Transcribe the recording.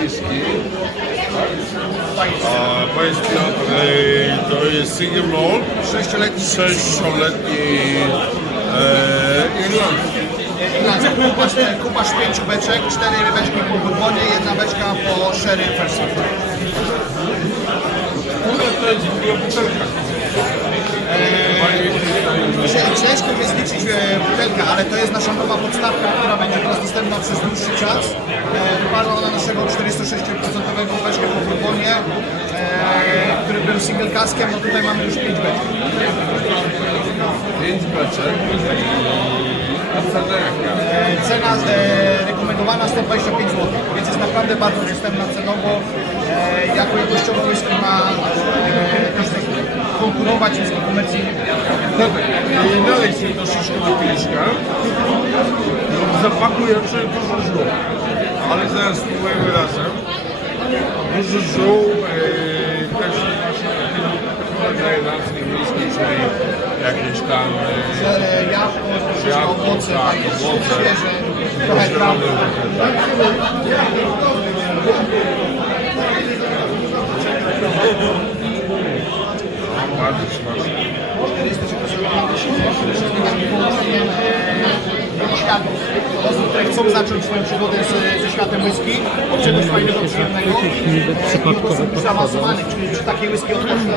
whisky. A powiedz Piotr, e, to jest single malt, Sześcioletni sześcioletni e. Irlandzki. Kupasz, kupasz pięciu beczek, cztery beczki po bourbonie, jedna beczka po sherry butelka? Cię- Ciężko jest liczyć e, butelkę, ale to jest nasza nowa podstawka, która będzie dostępna przez dłuższy czas. E, Wyparła ona naszego 46% beczkę po bourbonie, e, który był single caskiem, no tutaj mamy już 5 beczek. Pięć beczek. A cena? E, Cena rekomendowana 125 zł, więc jest naprawdę bardzo przystępna cenowo. Jako jakościowo whisky ma też konkurować. Dobra, i dalej sobie troszeczkę do Zapakuję jeszcze dużo żół, ale zaraz spróbujemy razem. Dużo żół, e, też na irlandzkim whisky, czyli jakieś tam e, E, Jabłko, owoce, tak, owoce. trochę no, bardzo smaczne. Też połączeniem światów. Osób, które chcą zacząć swoją przygodę z, ze światem whisky, od czegoś fajnego, przyjemnego. E, osób zaawansowanych, czyli przy takiej whisky odpocznie.